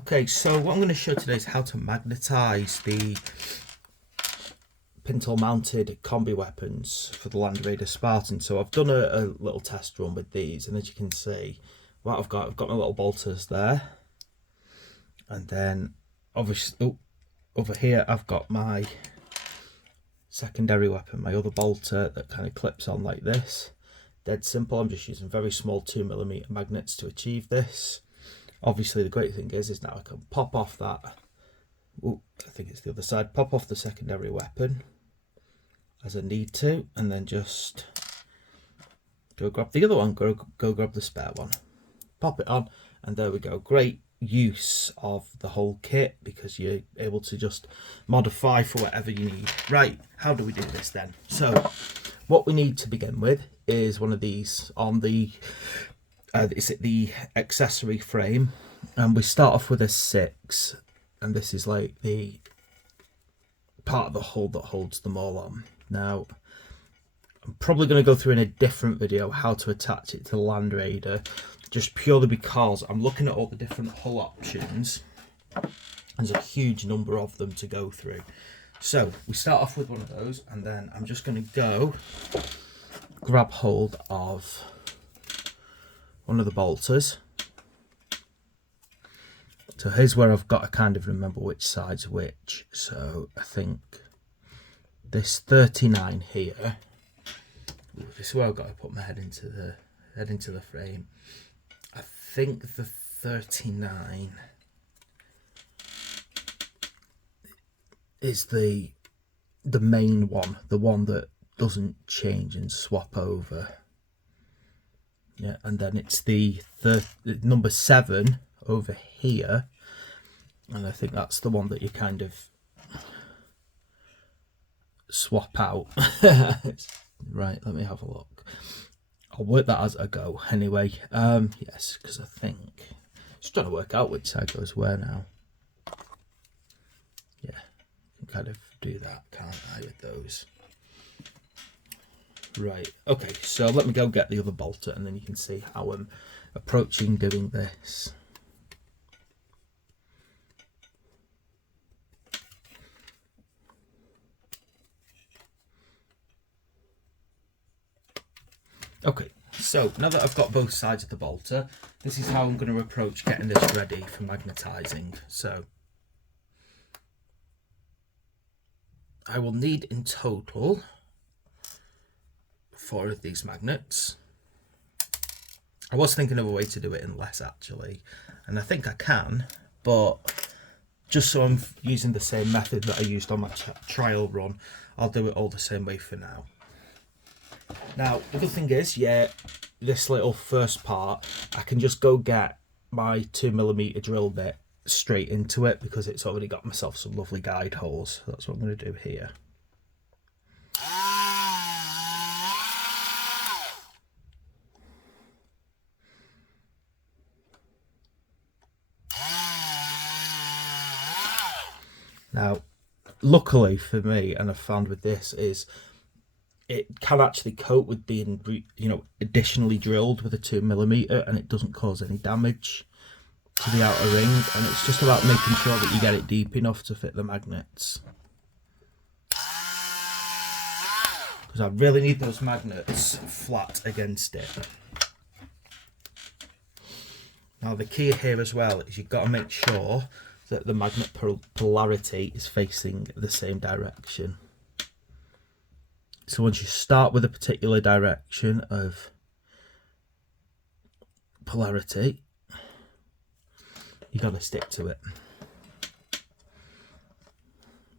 Okay, so what I'm going to show today is how to magnetize the pintle-mounted combi weapons for the Land Raider Spartan. So I've done a little test run with these, and as you can see, what I've got my little bolters there, and then obviously over here I've got my secondary weapon, my other bolter that kind of clips on like this. Dead simple. I'm just using very small 2mm magnets to achieve this. Obviously the great thing is now I can pop off that, I think it's the other side, pop off the secondary weapon as I need to, and then just go grab the other one, go grab the spare one, pop it on, and there we go. Great use of the whole kit because you're able to just modify for whatever you need. Right, how do we do this then? So what we need to begin with is one of these on the is it the accessory frame, and we start off with a 6, and this is like the part of the hull that holds them all on. Now I'm probably going to go through in a different video how to attach it to the Land Raider, just purely because I'm looking at all the different hull options. There's a huge number of them to go through. So we start off with one of those, and then I'm just going to go grab hold of one of the bolters. So here's where I've got to kind of remember which side's which. So I think this 39 here, this is where I've got to put my head into the frame. I think the 39 is the main one, the one that doesn't change and swap over. Yeah, and then it's the number 7 over here, and I think that's the one that you kind of swap out. Right, let me have a look. I'll work that as I go anyway. Yes, because I think just trying to work out which side goes where now. Yeah, I can kind of do that, can't I, with those? Right, okay, so let me go get the other bolter, and then you can see how I'm approaching doing this. Okay, so now that I've got both sides of the bolter, this is how I'm going to approach getting this ready for magnetizing. So I will need in total 4 of these magnets. I was thinking of a way to do it in less actually, and I think I can, but just so I'm using the same method that I used on my trial run, I'll do it all the same way for now. Now the good thing is, yeah, this little first part I can just go get my 2mm drill bit straight into it because it's already got myself some lovely guide holes. So that's what I'm going to do here. Now, luckily for me, and I've found with this, is it can actually cope with being, you know, additionally drilled with a 2mm, and it doesn't cause any damage to the outer ring. And it's just about making sure that you get it deep enough to fit the magnets, because I really need those magnets flat against it. Now the key here as well is you've got to make sure that the magnet polarity is facing the same direction. So once you start with a particular direction of polarity, you got to stick to it,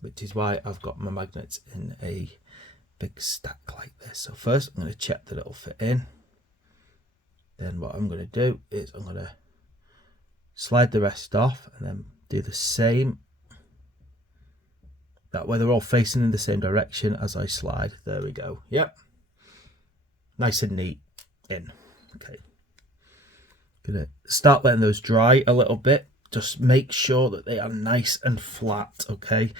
which is why I've got my magnets in a big stack like this. So first I'm going to check that it'll fit in. Then what I'm going to do is I'm going to slide the rest off and then do the same. That way they're all facing in the same direction as I slide. There we go. Yep. Nice and neat in. Okay. Gonna start letting those dry a little bit. Just make sure that they are nice and flat, okay?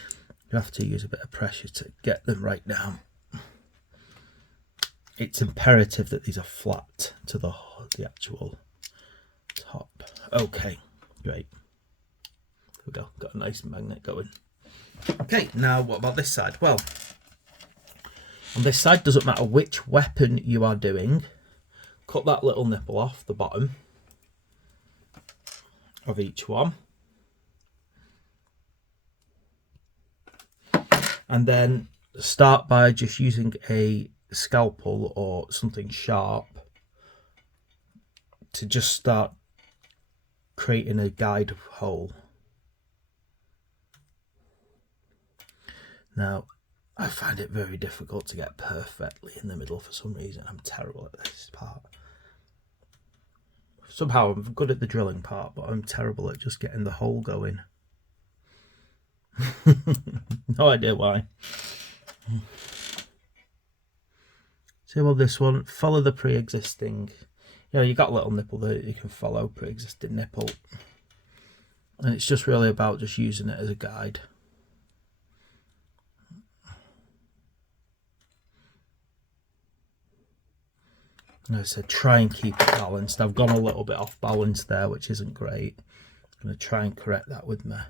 You have to use a bit of pressure to get them right down. It's imperative that these are flat to the actual top. Okay, great. we go, got a nice magnet going. Okay, now what about this side? Well, on this side, doesn't matter which weapon you are doing, cut that little nipple off the bottom of each one. And then start by just using a scalpel or something sharp to just start creating a guide hole. Now, I find it very difficult to get perfectly in the middle for some reason. I'm terrible at this part. Somehow I'm good at the drilling part, but I'm terrible at just getting the hole going. No idea why. So well, this one, follow the pre-existing. You got a little nipple there that you can follow, pre-existing nipple. And it's just really about just using it as a guide. As I said, try and keep it balanced. I've gone a little bit off balance there, which isn't great. I'm going to try and correct that with my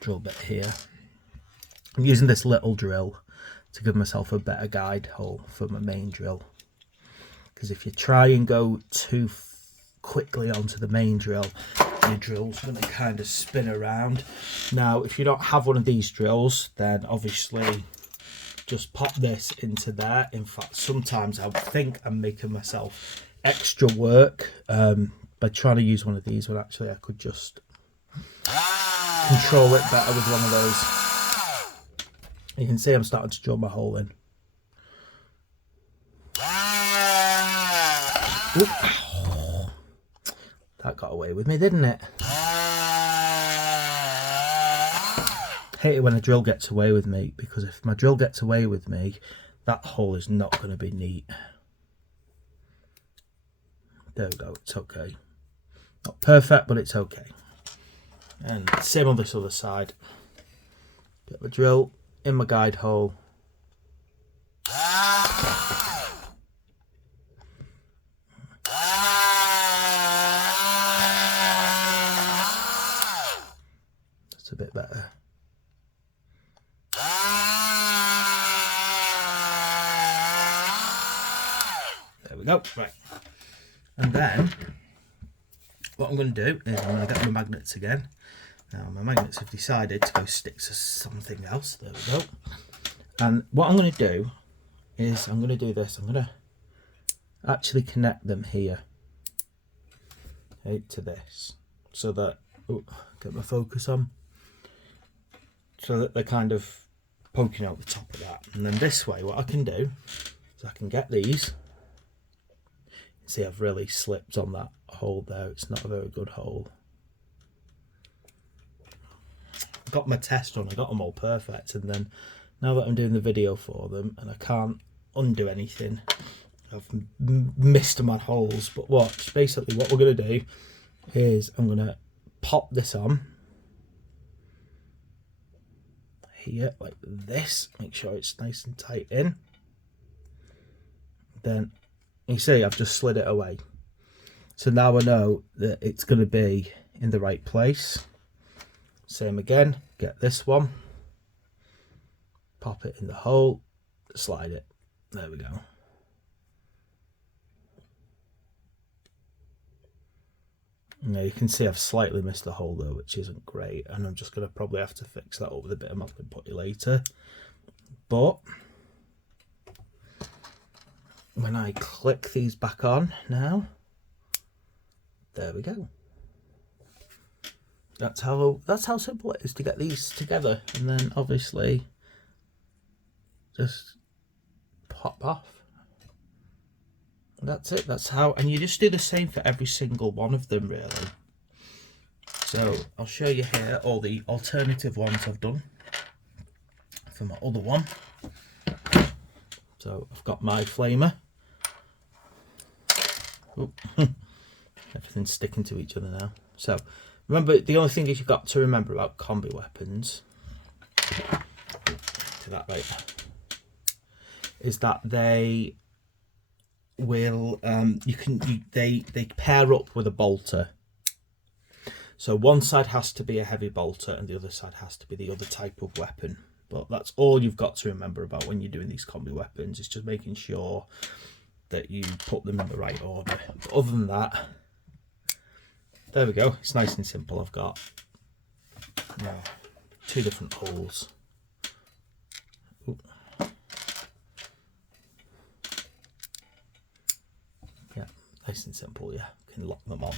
drill bit here. I'm using this little drill to give myself a better guide hole for my main drill. Because if you try and go too quickly onto the main drill, your drill's going to kind of spin around. Now, if you don't have one of these drills, then obviously just pop this into there. In fact, sometimes I think I'm making myself extra work by trying to use one of these, when actually I could just control it better with one of those. You can see I'm starting to drill my hole in. Ooh. That got away with me, didn't it? Hate it when a drill gets away with me, because if my drill gets away with me, that hole is not going to be neat. There we go, it's okay. Not perfect, but it's okay. And same on this other side. Get the drill in my guide hole. That's a bit better. There we go. Right. And then what I'm going to do is I'm going to get my magnets again. Now my magnets have decided to go stick to something else. There we go. And what I'm going to do is I'm going to do this. I'm going to actually connect them here, okay, to this, so that, get my focus on, so that they're kind of poking out the top of that. And then this way, what I can do is I can get these. See, I've really slipped on that hole there. It's not a very good hole. Got my test on, I got them all perfect, and then now that I'm doing the video for them and I can't undo anything, I've missed my holes. But watch, basically what we're going to do is I'm going to pop this on here like this, make sure it's nice and tight in. Then you see I've just slid it away, so now I know that it's going to be in the right place. Same again, get this one, pop it in the hole, slide it, there we go. Now you can see I've slightly missed the hole though, which isn't great, and I'm just going to probably have to fix that up with a bit of Magnet putty later. But when I click these back on now, there we go. That's how simple it is to get these together, and then obviously just pop off. That's it. That's how, and you just do the same for every single one of them really. So I'll show you here all the alternative ones I've done for my other one. So I've got my flamer. Oh, everything's sticking to each other now. So remember, the only thing is you've got to remember about combi weapons, to that later, is that they will they pair up with a bolter. So one side has to be a heavy bolter and the other side has to be the other type of weapon. But that's all you've got to remember about when you're doing these combi weapons. It's just making sure that you put them in the right order. But other than that, there we go. It's nice and simple. I've got 2 different holes. Ooh. Yeah, nice and simple. Yeah, you can lock them on.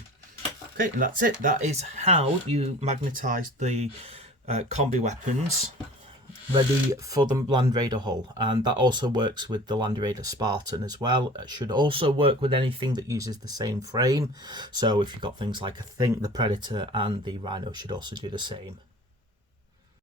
Okay, and that's it. That is how you magnetise the combi weapons ready for the Land Raider hull. And that also works with the Land Raider Spartan as well. It should also work with anything that uses the same frame. So if you've got things like, I think the Predator and the Rhino should also do the same.